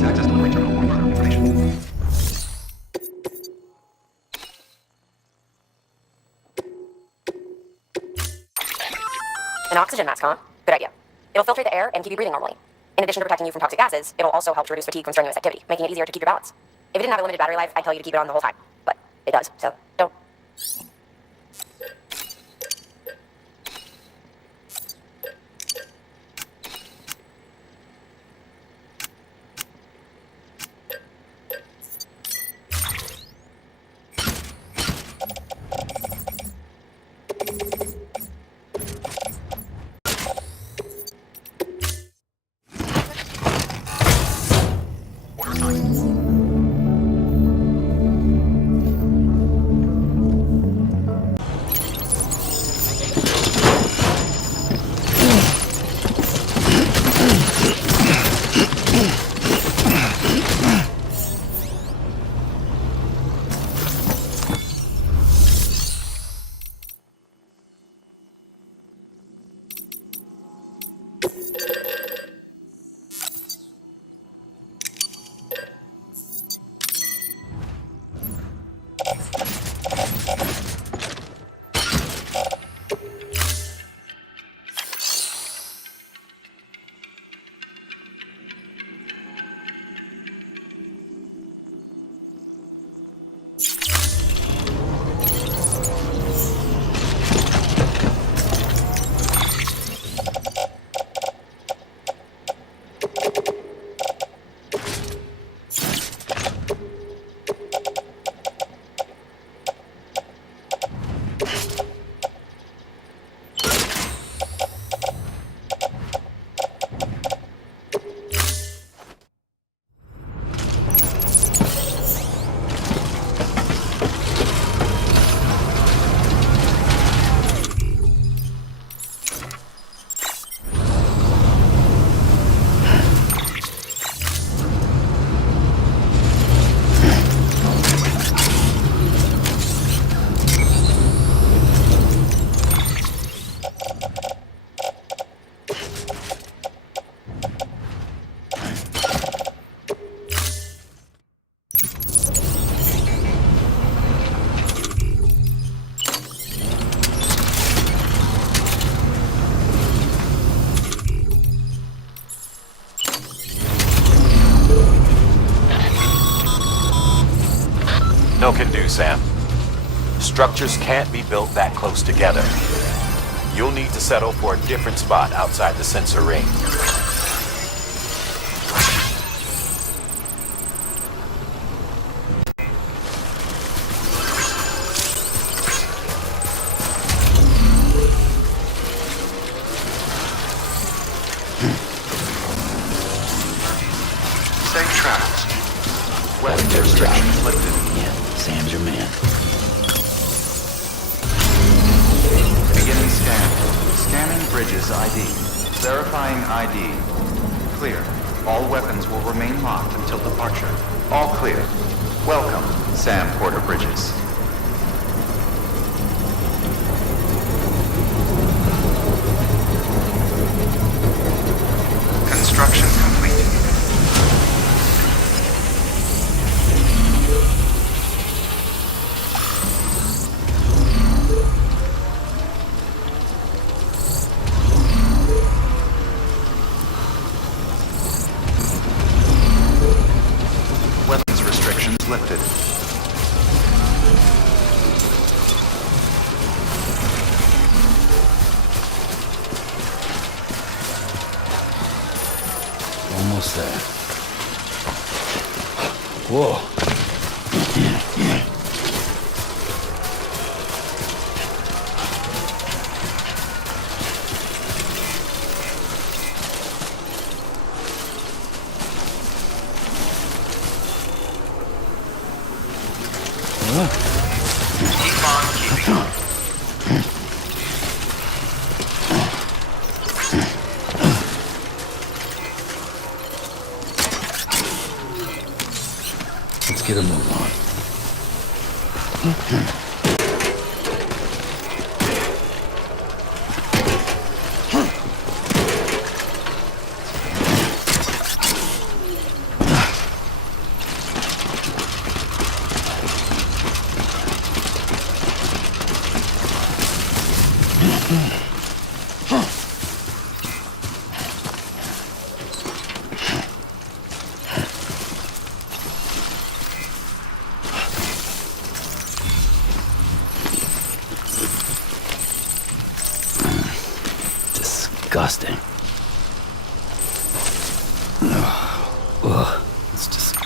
needs access to the brain terminal for further information. An oxygen mask, huh? Good idea. It'll filtrate the air and keep you breathing normally. In addition to protecting you from toxic gases, it'll also help to reduce fatigue from strenuous activity, making it easier to keep your balance. If it didn't have a limited battery life, I'd tell you to keep it on the whole time. But it does, so don't. No can do, Sam. Structures can't be built that close together. You'll need to settle for a different spot outside the sensor ring. Safe travels. Weapons restrictions lifted. Yeah, Sam's your man. Beginning scan. Scanning bridges ID. Verifying ID. Clear. All weapons will remain locked until departure. All clear. Welcome, Sam Porter Bridges. Construction complete. Weapons restrictions lifted. Almost there. Whoa. Keep on keeping on. Let's get a move on. disgusting. Ugh, it's just...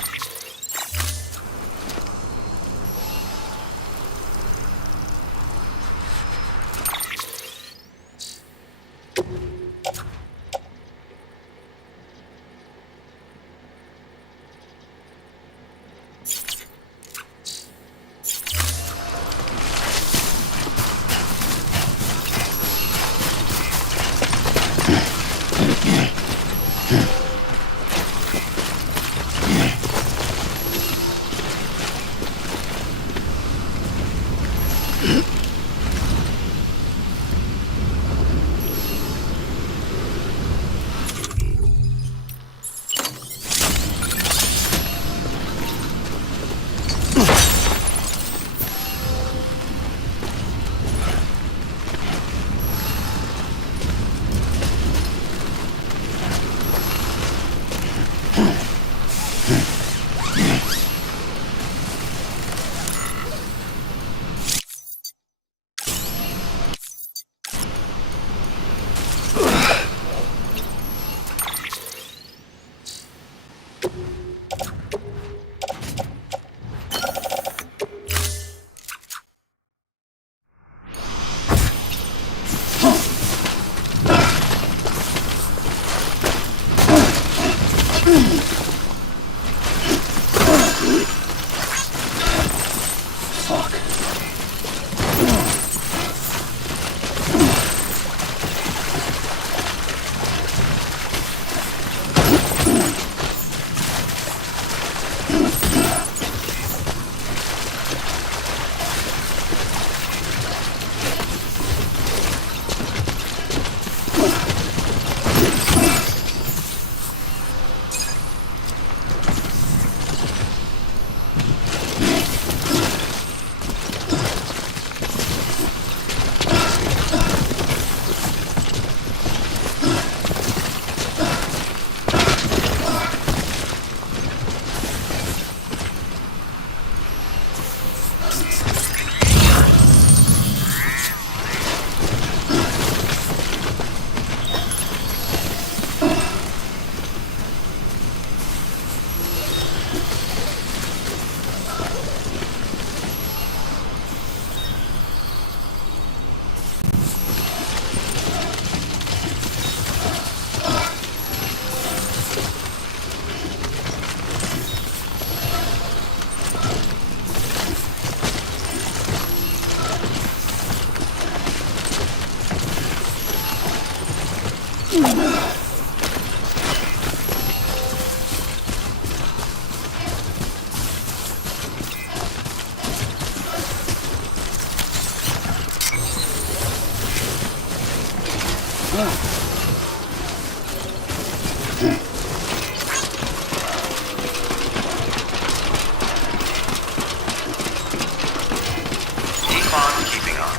Keeping on.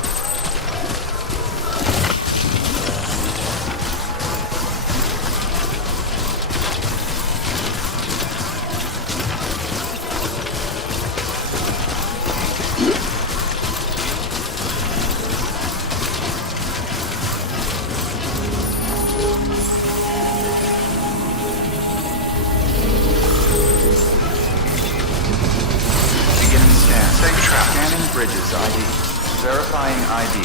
Beginning scan. Safe trap. Scanning bridges ID. Verifying ID.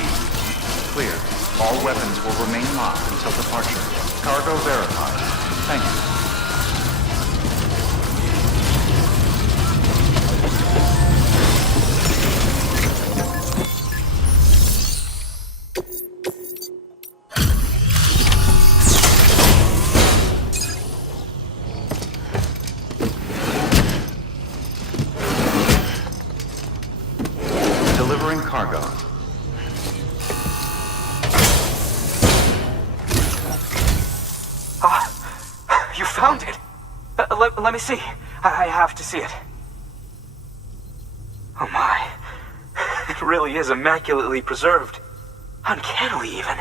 Clear. All weapons will remain locked until departure. Cargo verified. Thank you. Delivering cargo. You found it! Let me see. I have to see it. Oh my. It really is immaculately preserved. Uncannily, even.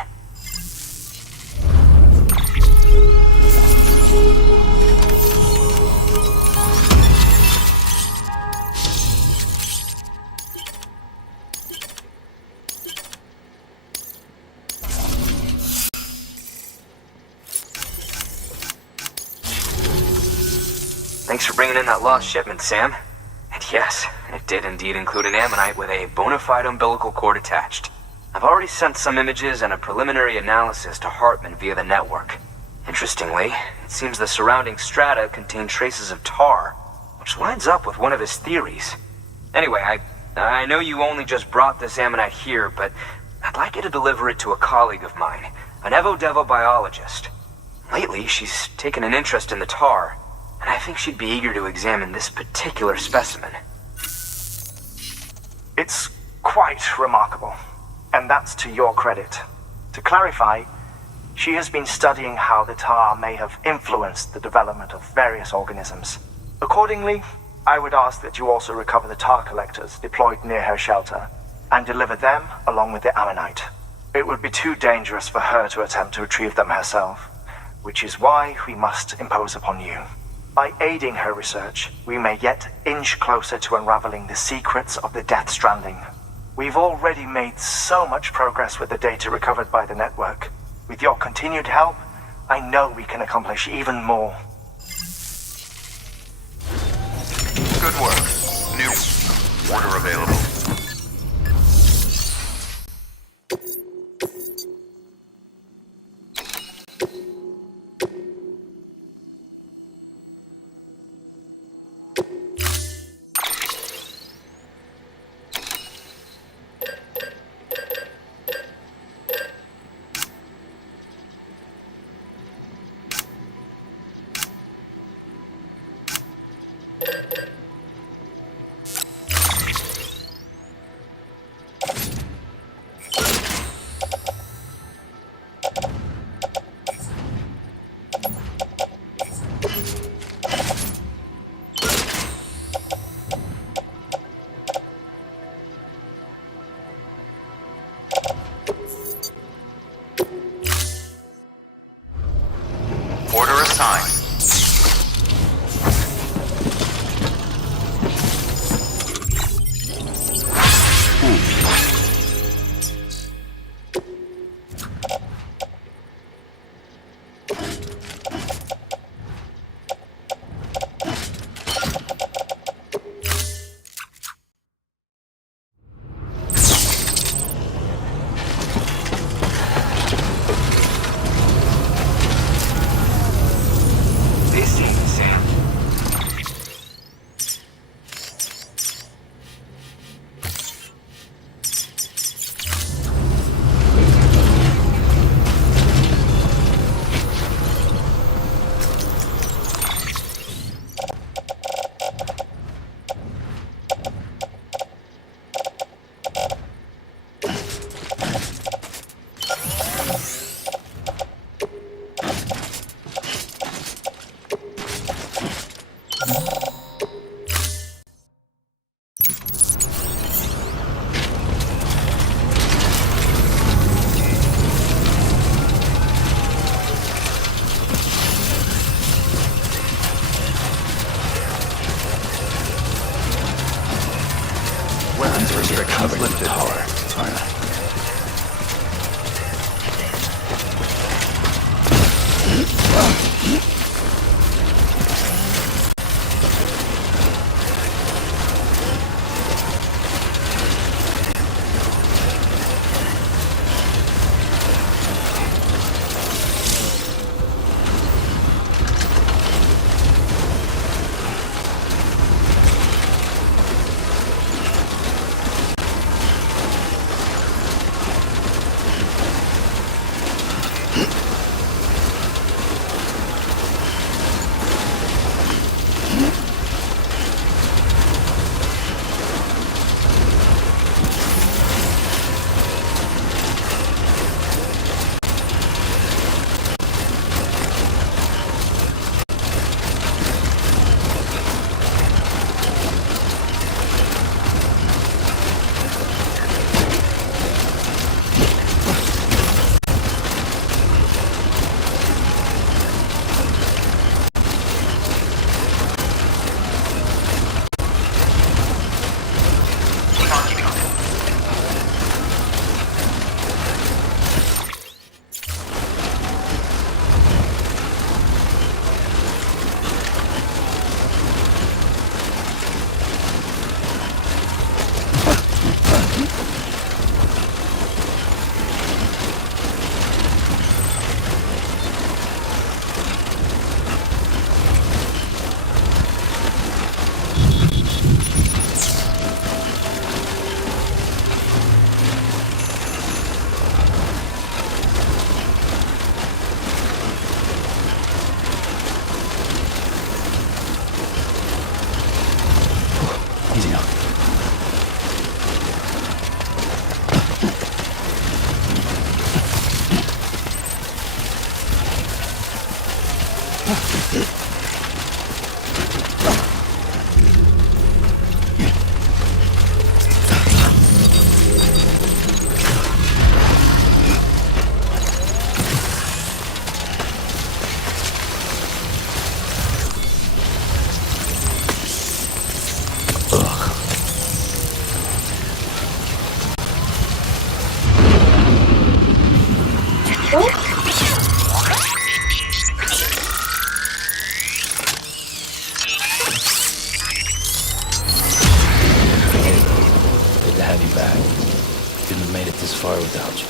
Thanks for bringing in that lost shipment, Sam. And yes, it did indeed include an Ammonite with a bona fide umbilical cord attached. I've already sent some images and a preliminary analysis to Heartman via the network. Interestingly, it seems the surrounding strata contain traces of tar, which lines up with one of his theories. Anyway, I know you only just brought this Ammonite here, but I'd like you to deliver it to a colleague of mine, an Evo-Devo biologist. Lately, she's taken an interest in the tar, and I think she'd be eager to examine this particular specimen. It's quite remarkable, and that's to your credit. To clarify, she has been studying how the tar may have influenced the development of various organisms. Accordingly, I would ask that you also recover the tar collectors deployed near her shelter, and deliver them along with the Ammonite. It would be too dangerous for her to attempt to retrieve them herself, which is why we must impose upon you. By aiding her research, we may yet inch closer to unraveling the secrets of the Death Stranding. We've already made so much progress with the data recovered by the network. With your continued help, I know we can accomplish even more. Good work. New order available. Order assigned. Weapons restrictions lifted. Tower. Easy now. Good to have you back. Couldn't have made it this far without you.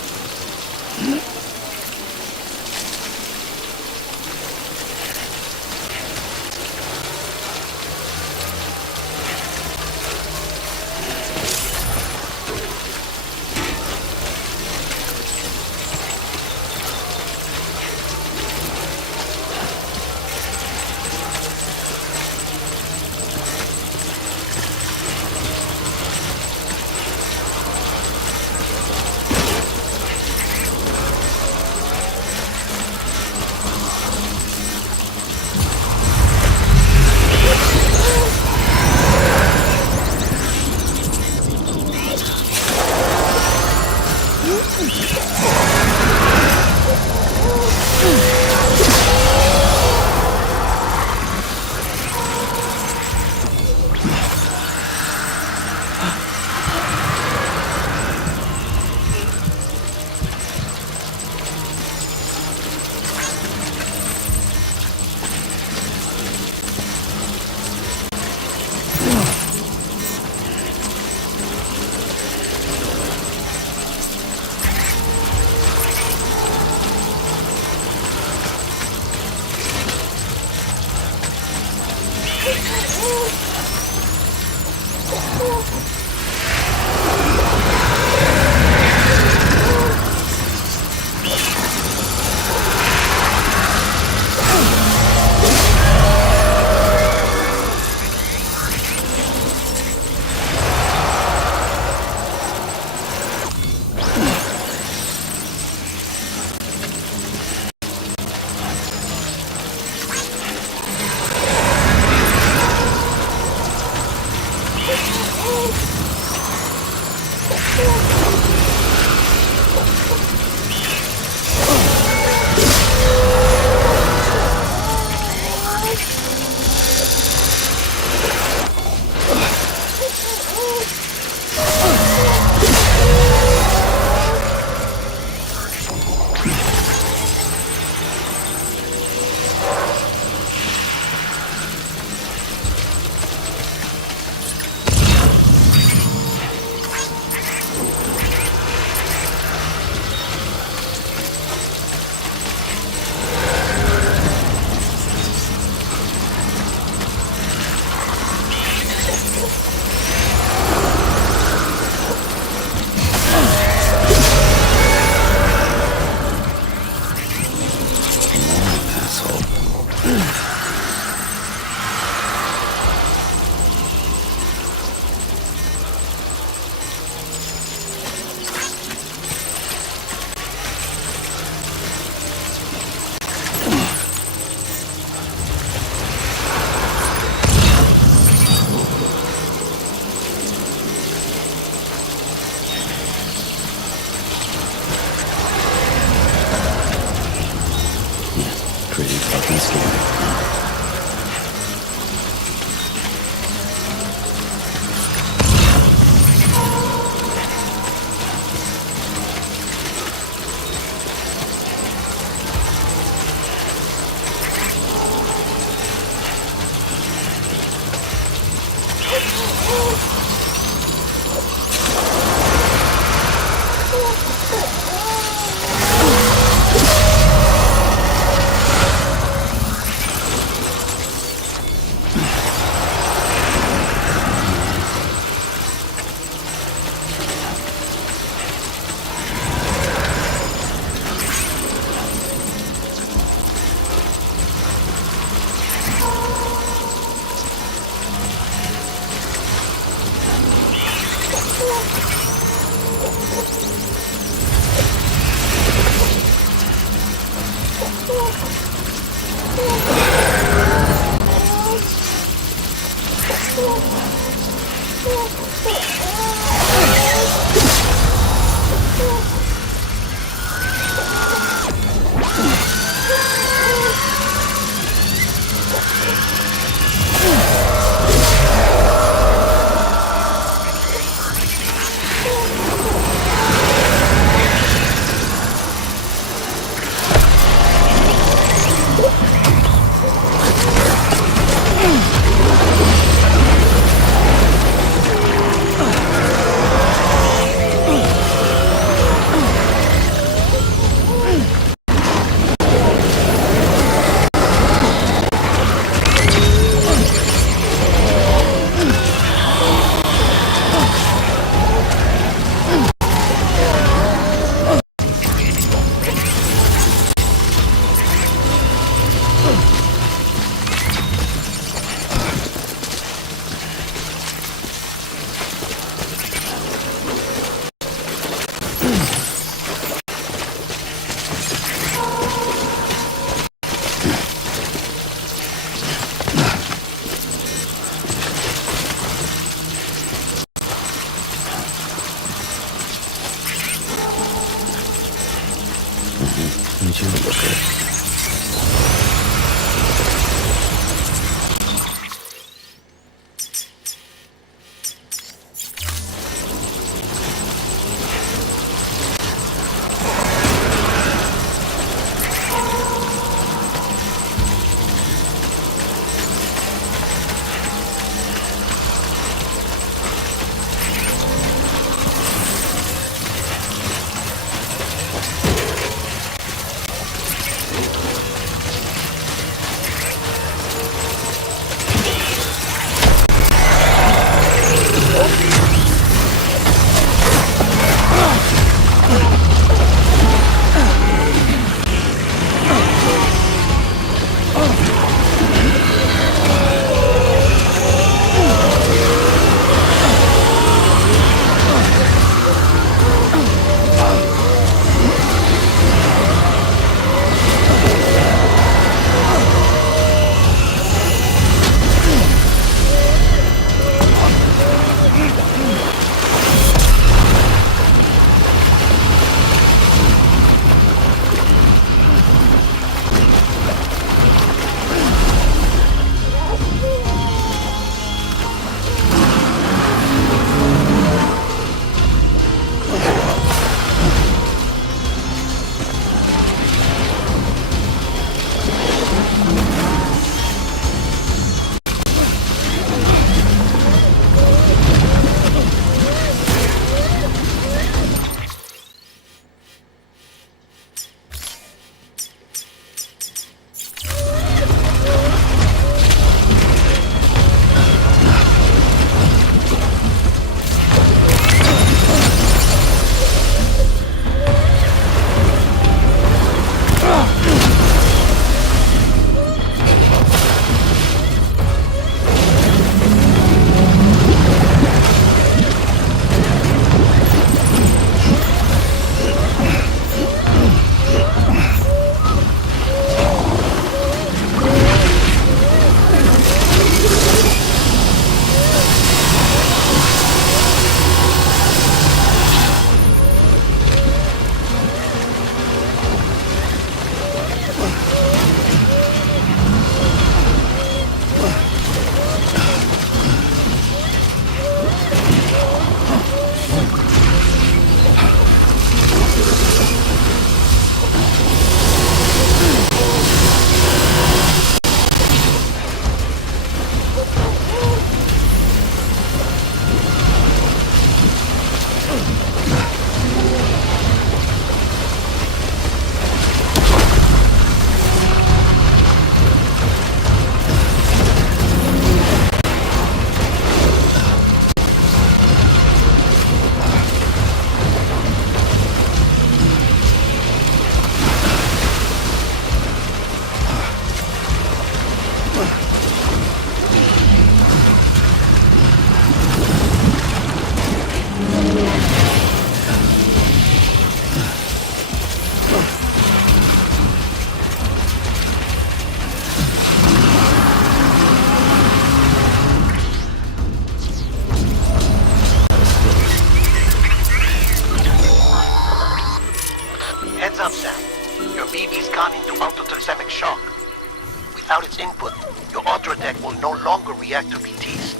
reactor PTs,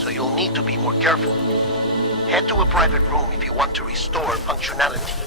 so you'll need to be more careful. Head to a private room if you want to restore functionality.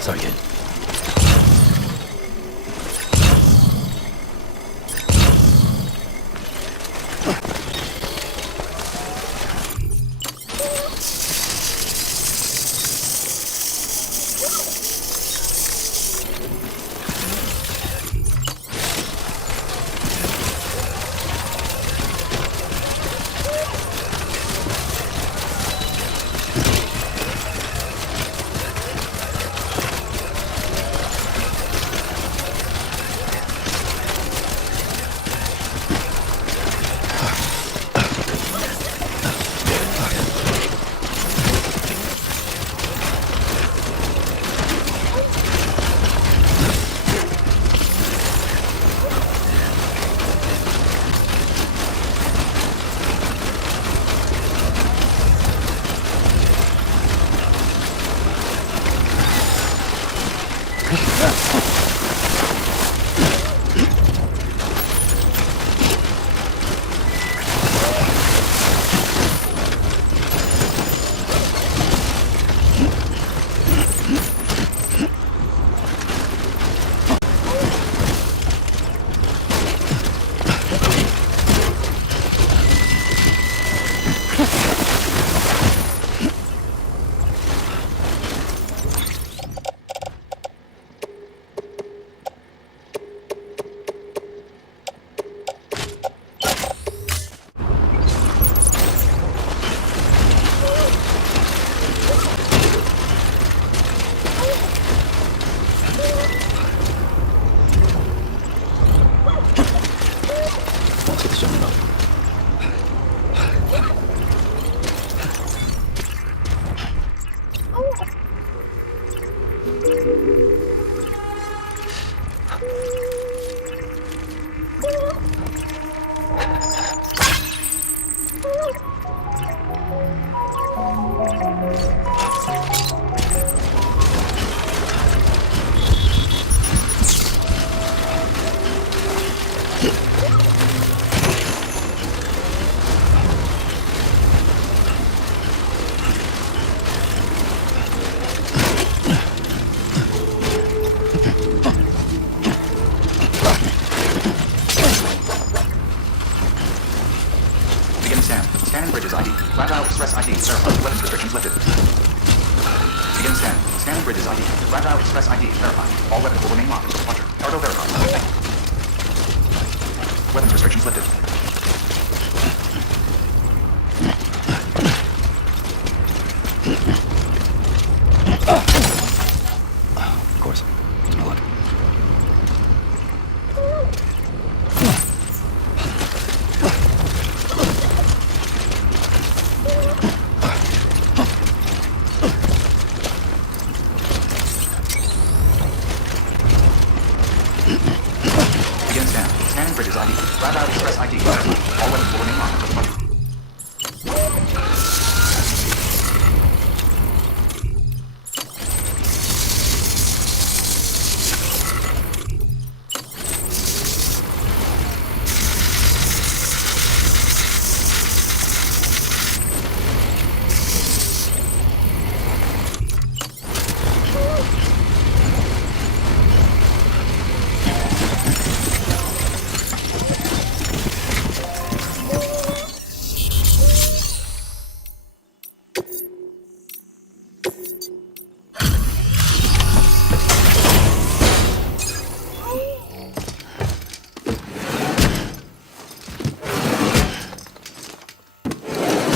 Sorry, kid. Scanning bridges ID. Flat out express ID. Verified. Weapons restrictions lifted. Begin scan. Scanning bridges ID. Flat out express ID. Verified. All weapons will remain locked until departure. Cargo verified. Thank you. Weapons restrictions lifted. Of course. Smell it. Begin scan. Scanning bridges ID. Flat out express ID. Verified. All weapons will remain locked until departure.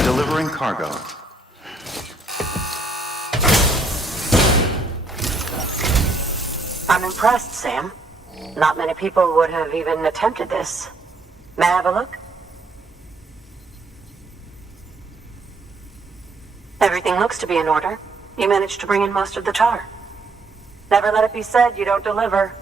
Delivering cargo. I'm impressed, Sam. Not many people would have even attempted this. May I have a look? Everything looks to be in order. You managed to bring in most of the tar. Never let it be said you don't deliver.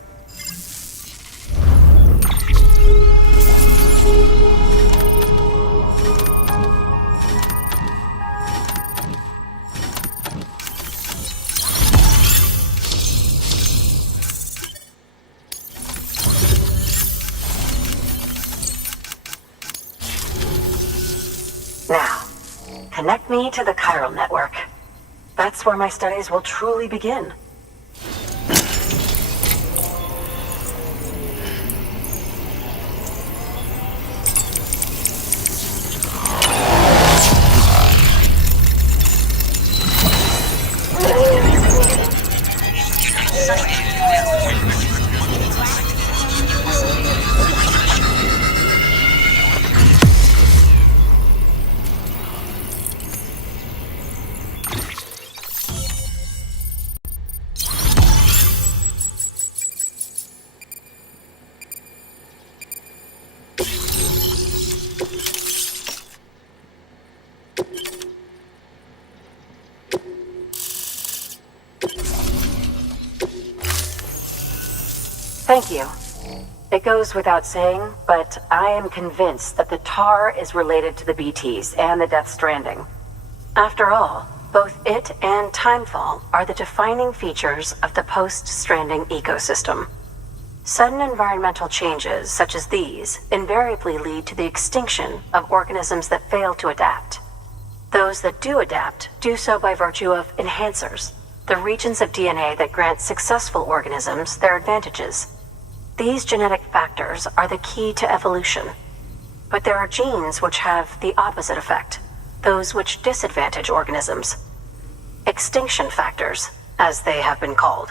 Now, connect me to the chiral network. That's where my studies will truly begin. Thank you. It goes without saying, but I am convinced that the tar is related to the BTs and the Death Stranding. After all, both it and Timefall are the defining features of the post-Stranding ecosystem. Sudden environmental changes such as these invariably lead to the extinction of organisms that fail to adapt. Those that do adapt do so by virtue of enhancers, the regions of DNA that grant successful organisms their advantages. These genetic factors are the key to evolution. But there are genes which have the opposite effect, those which disadvantage organisms. Extinction factors, as they have been called.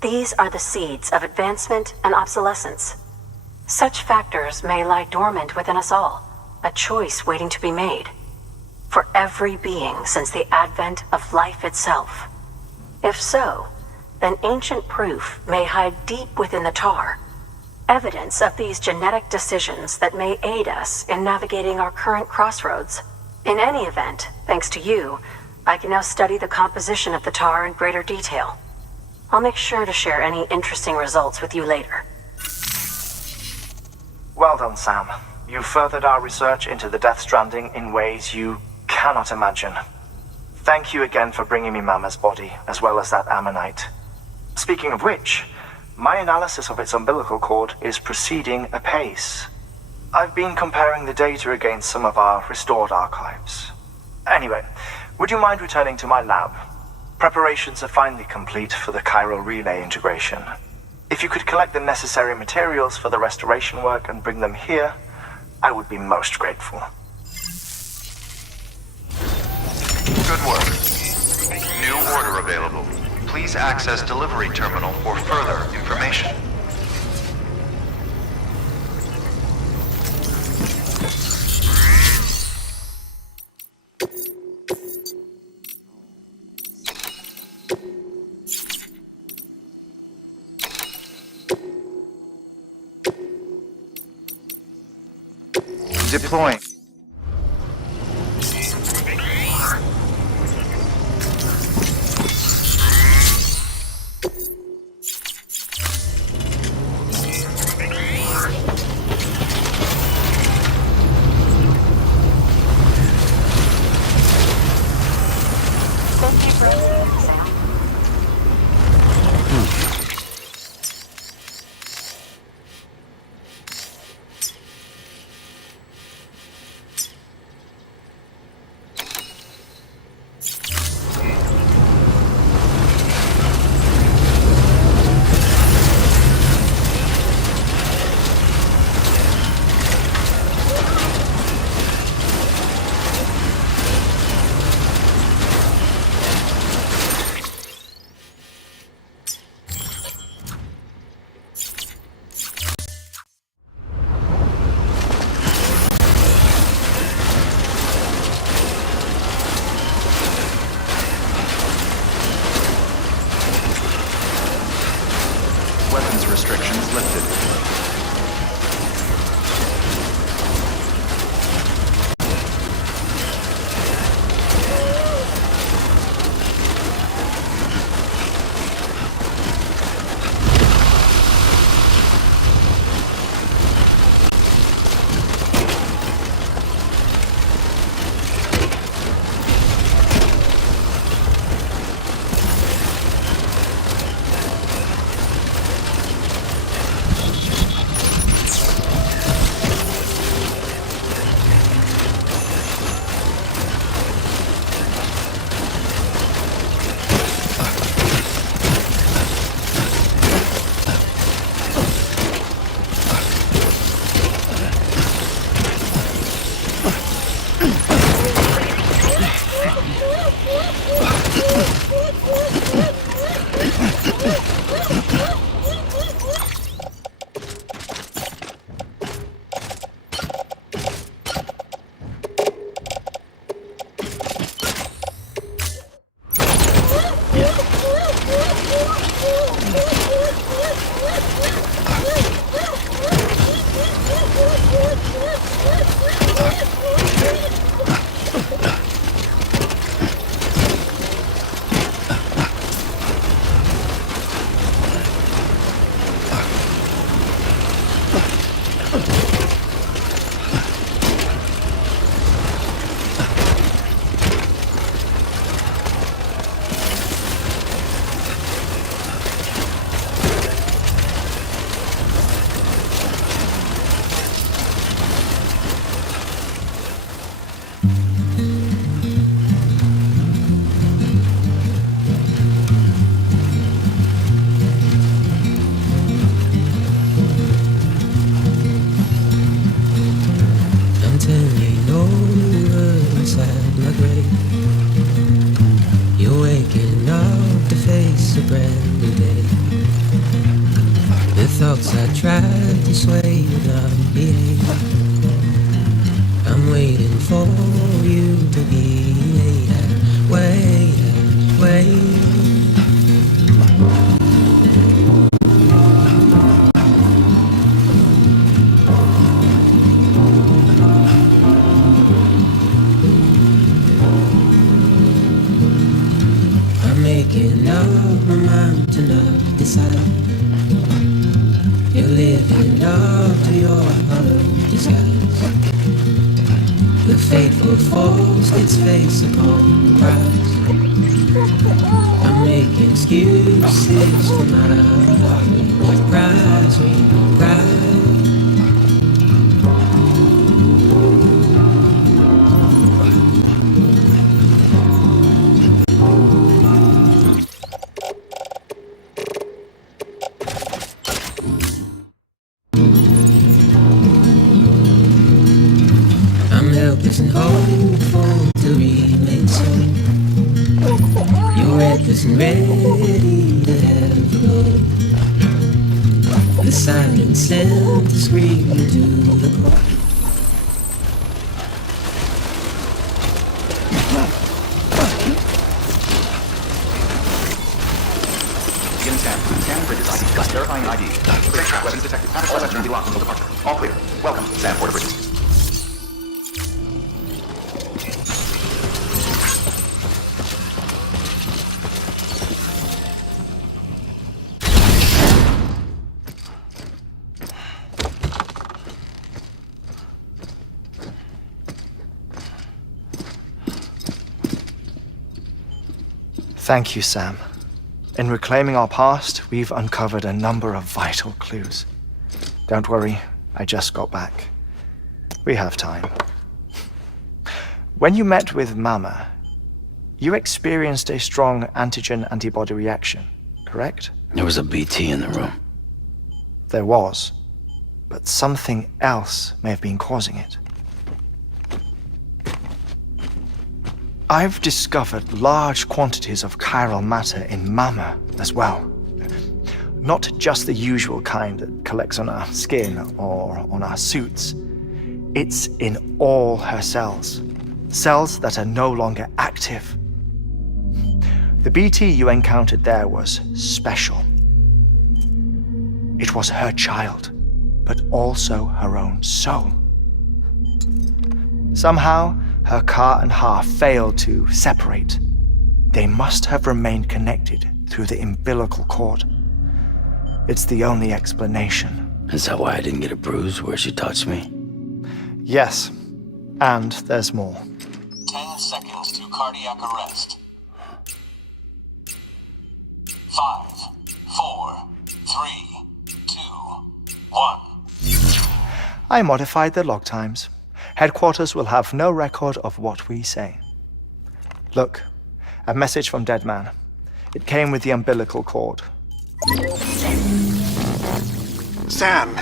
These are the seeds of advancement and obsolescence. Such factors may lie dormant within us all, a choice waiting to be made. For every being since the advent of life itself. If so, then ancient proof may hide deep within the tar. Evidence of these genetic decisions that may aid us in navigating our current crossroads. In any event, thanks to you, I can now study the composition of the tar in greater detail. I'll make sure to share any interesting results with you later. Well done, Sam. You furthered our research into the Death Stranding in ways you cannot imagine. Thank you again for bringing me Mama's body, as well as that Ammonite. Speaking of which, my analysis of its umbilical cord is proceeding apace. I've been comparing the data against some of our restored archives. Anyway, would you mind returning to my lab? Preparations are finally complete for the chiral relay integration. If you could collect the necessary materials for the restoration work and bring them here, I would be most grateful. Good work. New order available. Please access delivery terminal for further information. Deploying. I'm waiting for you to be wait. I'm making up my mind to not decide. You're living up to your hollow disguise. The fateful falls its face upon the rise. I'm making excuses for my rise. I'm helpless and hopeful to remain so. You're reckless and ready to have a blow. The silence sent to scream into the cold. Begin scan. Scanning bridges ID. Verifying ID. Clear. Weapons detected. All weapons be locked until departure. All clear. Welcome, Sam Porter Bridges. Thank you, Sam. In reclaiming our past, we've uncovered a number of vital clues. Don't worry, I just got back. We have time. When you met with Mama, you experienced a strong antigen-antibody reaction, correct? There was a BT in the room. There was, but something else may have been causing it. I've discovered large quantities of chiral matter in Mama as well. Not just the usual kind that collects on our skin or on our suits. It's in all her cells. Cells that are no longer active. The BT you encountered there was special. It was her child, but also her own soul. Somehow, her car and half failed to separate. They must have remained connected through the umbilical cord. It's the only explanation. Is that why I didn't get a bruise where she touched me? Yes, and there's more. 10 seconds to cardiac arrest. 5, 4, 3, 2, 1. I modified the log times. Headquarters will have no record of what we say. Look, a message from Dead Man. It came with the umbilical cord. Sam,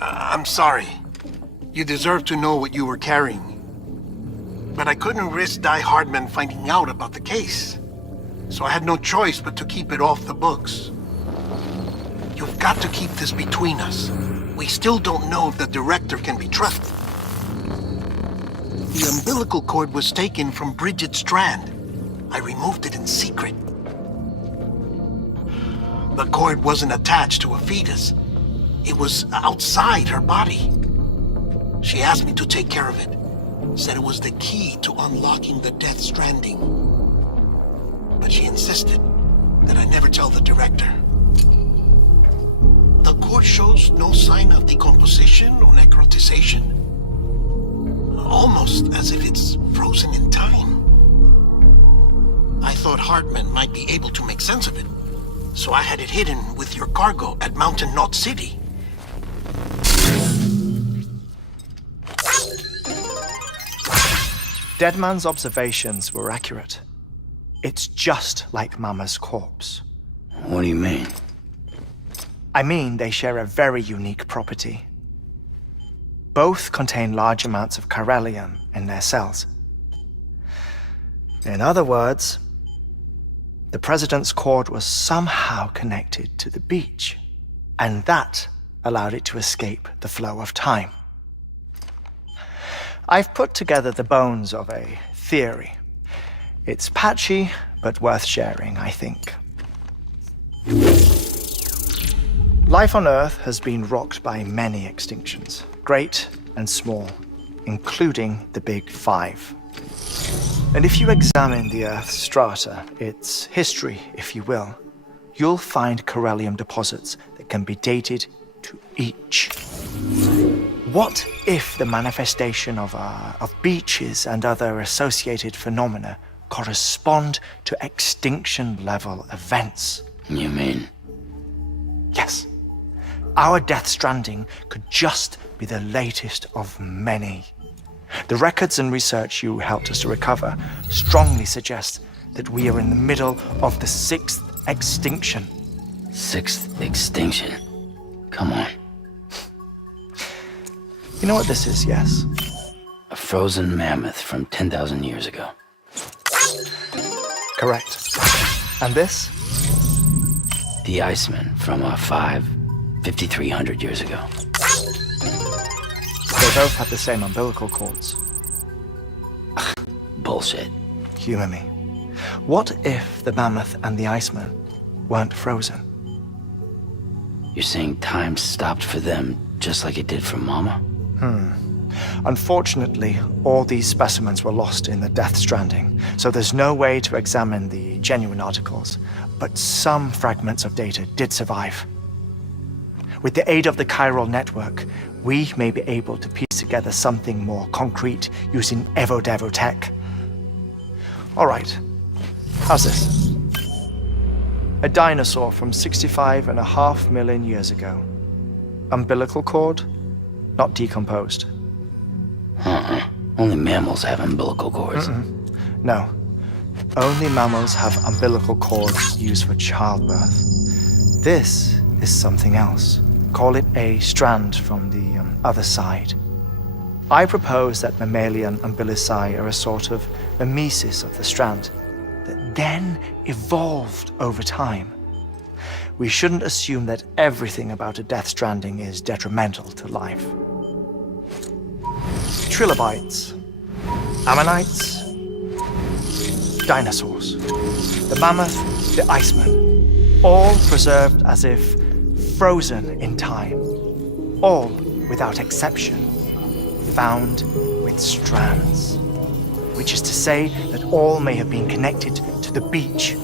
I'm sorry. You deserve to know what you were carrying. But I couldn't risk Heartman finding out about the case. So I had no choice but to keep it off the books. You've got to keep this between us. We still don't know if the director can be trusted. The umbilical cord was taken from Bridget Strand. I removed it in secret. The cord wasn't attached to a fetus. It was outside her body. She asked me to take care of it. Said it was the key to unlocking the Death Stranding. But she insisted that I never tell the director. The cord shows no sign of decomposition or necrotization. Almost as if it's frozen in time. I thought Heartman might be able to make sense of it, so I had it hidden with your cargo at Mountain Knot City. Deadman's observations were accurate. It's just like Mama's corpse. What do you mean? I mean, they share a very unique property. Both contain large amounts of chiralium in their cells. In other words, the president's cord was somehow connected to the beach, and that allowed it to escape the flow of time. I've put together the bones of a theory. It's patchy, but worth sharing, I think. Life on Earth has been rocked by many extinctions, great and small, including the Big Five. And if you examine the Earth's strata, its history, if you will, you'll find corallium deposits that can be dated to each. What if the manifestation of beaches and other associated phenomena correspond to extinction-level events? You mean? Yes. Our Death Stranding could just be the latest of many. The records and research you helped us to recover strongly suggest that we are in the middle of the Sixth Extinction. Sixth Extinction? Come on. You know what this is, yes? A frozen mammoth from 10,000 years ago. Correct. And this? The Iceman from 5,300 years ago. They both have the same umbilical cords. Bullshit. Humor me. What if the mammoth and the Iceman weren't frozen? You're saying time stopped for them just like it did for Mama? Unfortunately, all these specimens were lost in the Death Stranding, so there's no way to examine the genuine articles, but some fragments of data did survive. With the aid of the chiral network, we may be able to piece together something more concrete using Evo-Devo tech. All right, how's this? A dinosaur from 65.5 million years ago. Umbilical cord, not decomposed. Only mammals have umbilical cords. No. Only mammals have umbilical cords used for childbirth. This is something else. Call it a strand from the other side. I propose that mammalian umbilici are a sort of mimesis of the strand that then evolved over time. We shouldn't assume that everything about a Death Stranding is detrimental to life. Trilobites, ammonites, dinosaurs, the mammoth, the Iceman, all preserved as if frozen in time, all without exception, found with strands, which is to say that all may have been connected to the beach.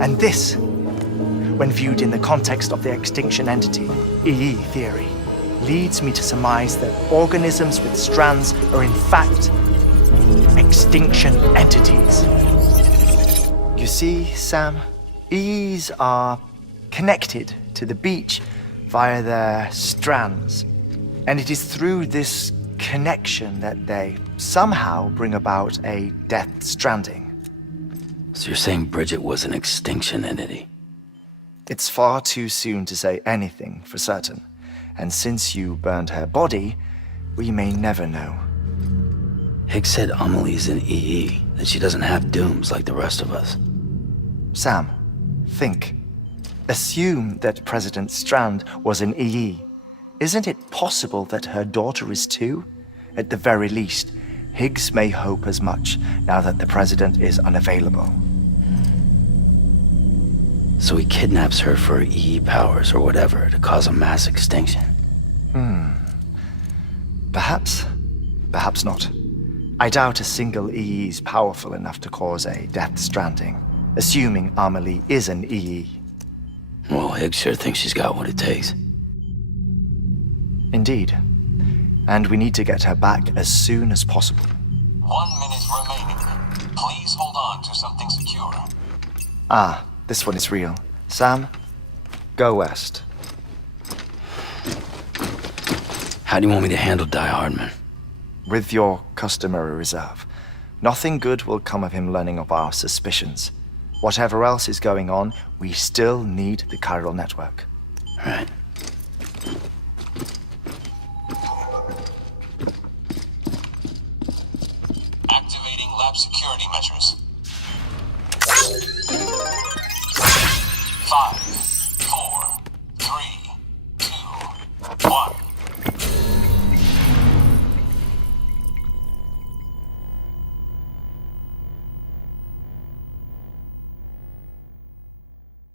And this, when viewed in the context of the extinction entity, EE theory, leads me to surmise that organisms with strands are in fact extinction entities. You see, Sam, EEs are connected to the beach via their strands, and it is through this connection that they somehow bring about a Death Stranding. So you're saying Bridget was an extinction entity? It's far too soon to say anything for certain. And since you burned her body, we may never know. Higgs said Amelie's an EE, that she doesn't have dooms like the rest of us. Sam, think. Assume that President Strand was an EE. Isn't it possible that her daughter is too? At the very least, Higgs may hope as much now that the President is unavailable. So he kidnaps her for EE powers or whatever to cause a mass extinction. Perhaps. Perhaps not. I doubt a single EE is powerful enough to cause a Death Stranding, assuming Amelie is an EE. Well, Higgs sure thinks she's got what it takes. Indeed. And we need to get her back as soon as possible. 1 minute remaining. Please hold on to something secure. Ah, this one is real. Sam, go west. How do you want me to handle Die Hardman? With your customary reserve. Nothing good will come of him learning of our suspicions. Whatever else is going on, we still need the chiral network. Right.